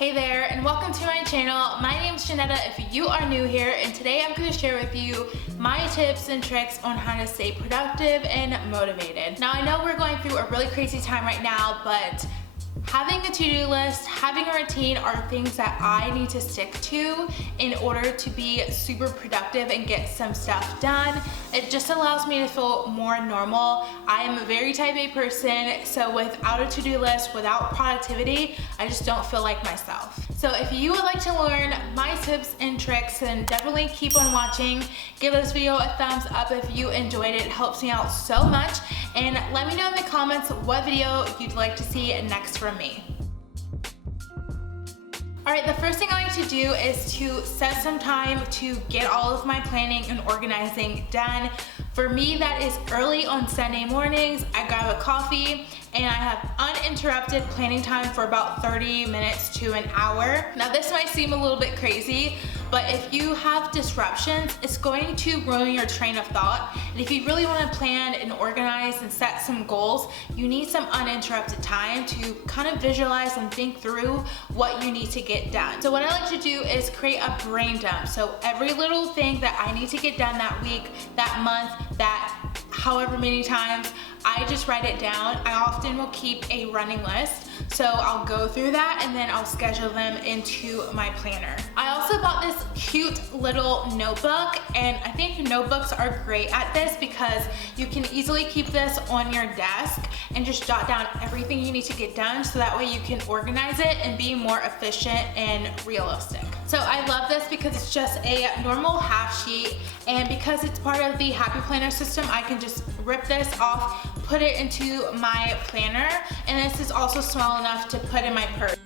Hey there, and welcome to my channel. My name is Janetta if you are new here, and today I'm going to share with you my tips and tricks on how to stay productive and motivated. Now I know we're going through a really crazy time right now, but having a to-do list, having a routine are things that I need to stick to in order to be super productive and get some stuff done. It just allows me to feel more normal. I am a very type A person, so without a to-do list, without productivity, I just don't feel like myself. So if you would like to learn my tips and tricks, then definitely keep on watching. Give this video a thumbs up if you enjoyed it. It helps me out so much. And let me know in the comments what video you'd like to see next from me. Alright, the first thing I like to do is to set some time to get all of my planning and organizing done. For me, that is early on Sunday mornings. I grab a coffee and I have uninterrupted planning time for about 30 minutes to an hour. Now this might seem a little bit crazy, but if you have disruptions, it's going to ruin your train of thought. And if you really want to plan and organize and set some goals, you need some uninterrupted time to kind of visualize and think through what you need to get done. So what I like to do is create a brain dump. So every little thing that I need to get done that week, that month, that however many times, I just write it down. I often will keep a running list. So I'll go through that and then I'll schedule them into my planner. I also bought this cute little notebook, and I think notebooks are great at this because you can easily keep this on your desk and just jot down everything you need to get done, so that way you can organize it and be more efficient and realistic. So I love this because it's just a normal half sheet, and because it's part of the Happy Planner system, I can just rip this off, put it into my planner, and this is also small enough to put in my purse.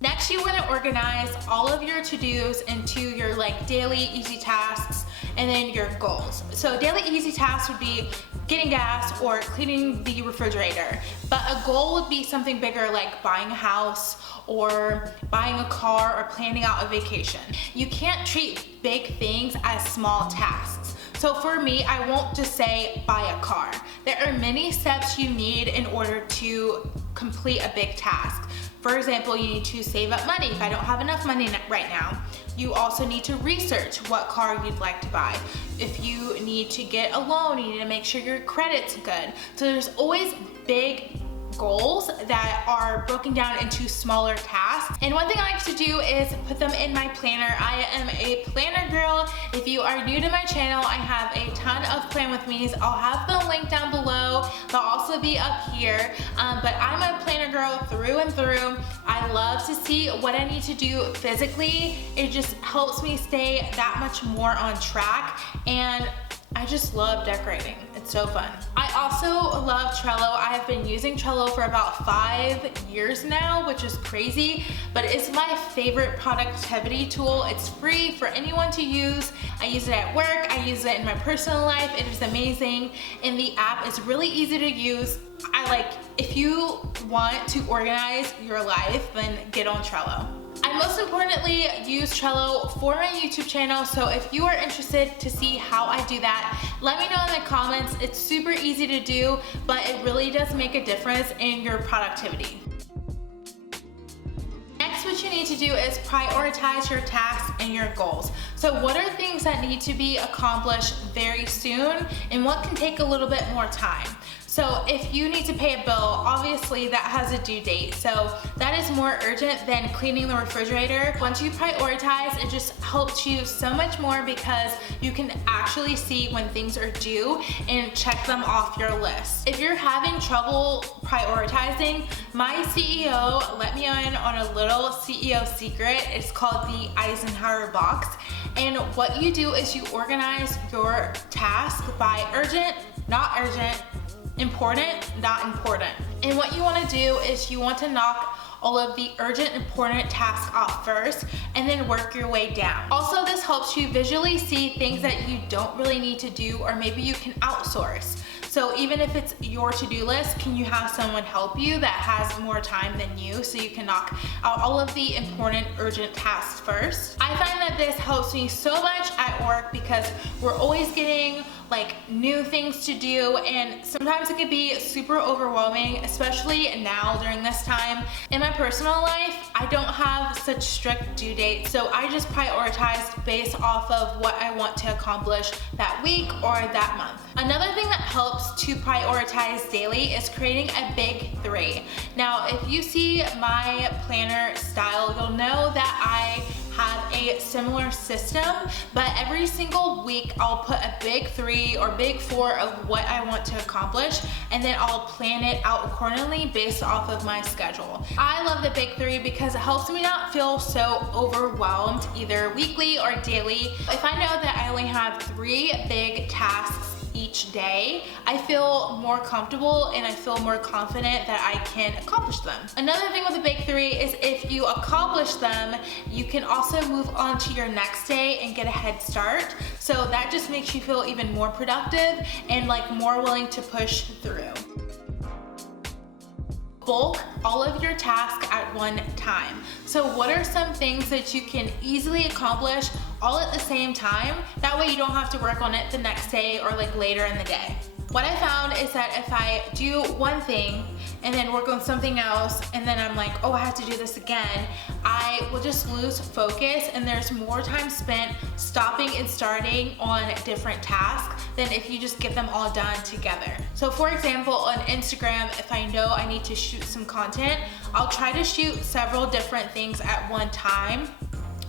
Next, you want to organize all of your to-dos into your daily easy tasks and then your goals. So daily easy tasks would be getting gas or cleaning the refrigerator, but a goal would be something bigger like buying a house or buying a car or planning out a vacation. You can't treat big things as small tasks. So for me, I won't just say buy a car. There are many steps you need in order to complete a big task. For example, you need to save up money if I don't have enough money right now. You also need to research what car you'd like to buy. If you need to get a loan, you need to make sure your credit's good. So there's always big goals that are broken down into smaller tasks. And one thing I like to do is put them in my planner. I am a planner girl. If you are new to my channel, I have a ton of plan with me's. I'll have the link down below. They'll also be up here. But I'm a planner girl through and through. I love to see what I need to do physically. It just helps me stay that much more on track, and I just love decorating. It's so fun. I also love Trello. I have been using Trello for about 5 years now, which is crazy, but it's my favorite productivity tool. It's free for anyone to use. I use it at work. I use it in my personal life. It is amazing. And the app is really easy to use. If you want to organize your life, then get on Trello. I most importantly use Trello for my YouTube channel, so if you are interested to see how I do that, let me know in the comments. It's super easy to do, but it really does make a difference in your productivity. Next, what you need to do is prioritize your tasks and your goals. So what are things that need to be accomplished very soon, and what can take a little bit more time? So if you need to pay a bill, obviously that has a due date. So that is more urgent than cleaning the refrigerator. Once you prioritize, it just helps you so much more because you can actually see when things are due and check them off your list. If you're having trouble prioritizing, my CEO let me in on a little CEO secret. It's called the Eisenhower box. And what you do is you organize your task by urgent, not urgent, important, not important. And what you want to do is you want to knock all of the urgent, important tasks off first and then work your way down. Also, this helps you visually see things that you don't really need to do, or maybe you can outsource. So even if it's your to-do list, can you have someone help you that has more time than you, so you can knock out all of the important, urgent tasks first? I find that this helps me so much at work because we're always getting like new things to do, and sometimes it can be super overwhelming, especially now during this time. In my personal life, I don't have such strict due dates, so I just prioritize based off of what I want to accomplish that week or that month. Another thing that helps to prioritize daily is creating a big 3. Now, if you see my planner style, you'll know that I have a similar system, but every single week I'll put a big 3 or big 4 of what I want to accomplish, and then I'll plan it out accordingly based off of my schedule. I love the big 3 because it helps me not feel so overwhelmed either weekly or daily. If I know that I only have 3 big tasks each day, I feel more comfortable and I feel more confident that I can accomplish them. Another thing with the big 3 is if you accomplish them, you can also move on to your next day and get a head start. So that just makes you feel even more productive and like more willing to push through. Bulk all of your tasks at one time. So what are some things that you can easily accomplish all at the same time? That way you don't have to work on it the next day or like later in the day. What I found is that if I do one thing and then work on something else and then I'm like, oh, I have to do this again, I will just lose focus, and there's more time spent stopping and starting on different tasks than if you just get them all done together. So for example, on Instagram, if I know I need to shoot some content, I'll try to shoot several different things at one time.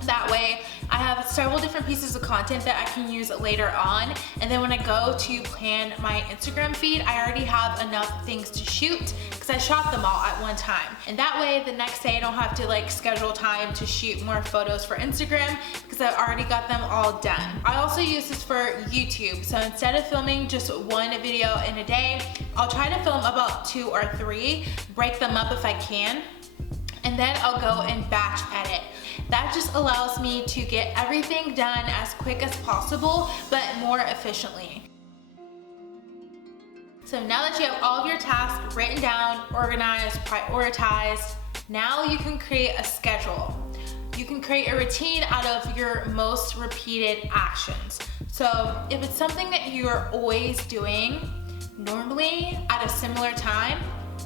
That way I have several different pieces of content that I can use later on, and then when I go to plan my Instagram feed, I already have enough things to shoot because I shot them all at one time. And that way the next day I don't have to like schedule time to shoot more photos for Instagram because I've already got them all done. I also use this for YouTube. So instead of filming just one video in a day, I'll try to film about 2 or 3, break them up if I can, and then I'll go and batch edit. That just allows me to get everything done as quick as possible, but more efficiently. So now that you have all of your tasks written down, organized, prioritized, now you can create a schedule. You can create a routine out of your most repeated actions. So if it's something that you're always doing, normally at a similar time,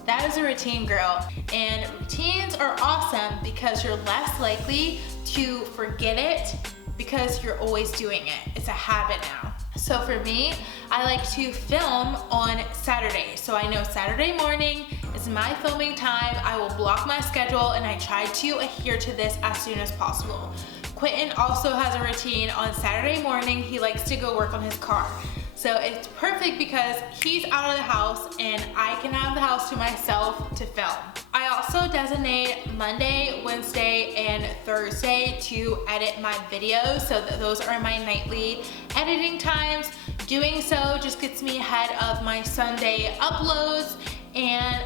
that is a routine, girl. And routines are awesome because you're less likely to forget it because you're always doing it. It's a habit now. So for me, I like to film on Saturday. So I know Saturday morning is my filming time. I will block my schedule and I try to adhere to this as soon as possible. Quentin also has a routine on Saturday morning. He likes to go work on his car. So it's perfect because he's out of the house and I can have the house to myself to film. I also designate Monday, Wednesday, and Thursday to edit my videos, so that those are my nightly editing times. Doing so just gets me ahead of my Sunday uploads, and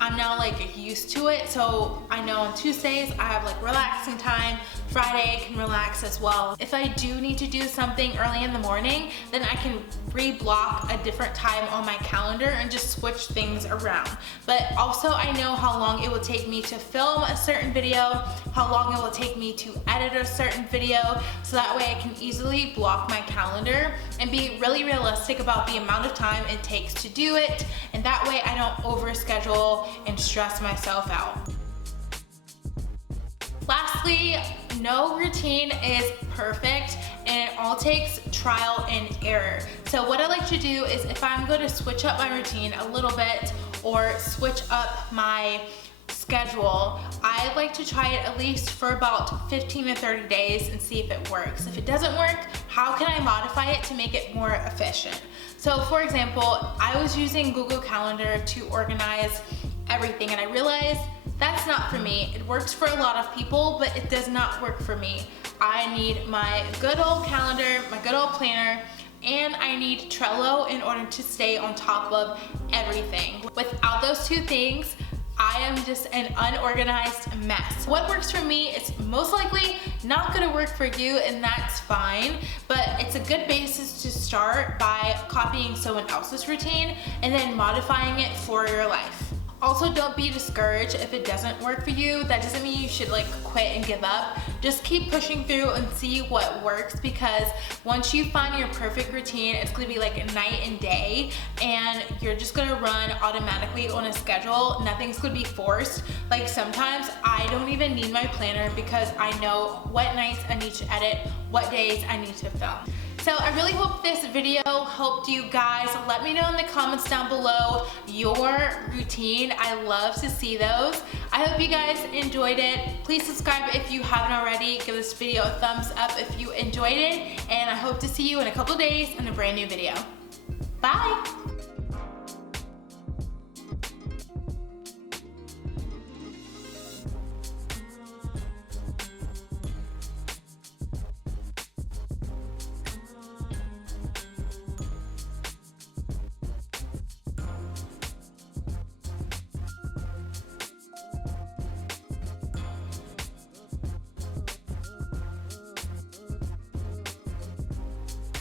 I'm now like used to it. So I know on Tuesdays I have like relaxing time. Friday I can relax as well. If I do need to do something early in the morning, then I can re-block a different time on my calendar and just switch things around. But also I know how long it will take me to film a certain video, how long it will take me to edit a certain video, so that way I can easily block my calendar and be really realistic about the amount of time it takes to do it, and that way I don't overschedule and stress myself out. Lastly, no routine is perfect and it all takes trial and error. So what I like to do is if I'm going to switch up my routine a little bit or switch up my schedule, I like to try it at least for about 15 to 30 days and see if it works. If it doesn't work, how can I modify it to make it more efficient? So for example, I was using Google Calendar to organize everything and I realized that's not for me. It works for a lot of people, but it does not work for me. I need my good old calendar, my good old planner, and I need Trello in order to stay on top of everything. Without those two things, I am just an unorganized mess. What works for me is most likely not gonna work for you, and that's fine, but it's a good basis to start by copying someone else's routine and then modifying it for your life. Also, don't be discouraged if it doesn't work for you. That doesn't mean you should like quit and give up. Just keep pushing through and see what works, because once you find your perfect routine, it's gonna be like night and day, and you're just gonna run automatically on a schedule. Nothing's gonna be forced. Like sometimes I don't even need my planner because I know what nights I need to edit, what days I need to film. So I really hope this video helped you guys. Let me know in the comments down below your routine. I love to see those. I hope you guys enjoyed it. Please subscribe if you haven't already. Give this video a thumbs up if you enjoyed it. And I hope to see you in a couple days in a brand new video. Bye.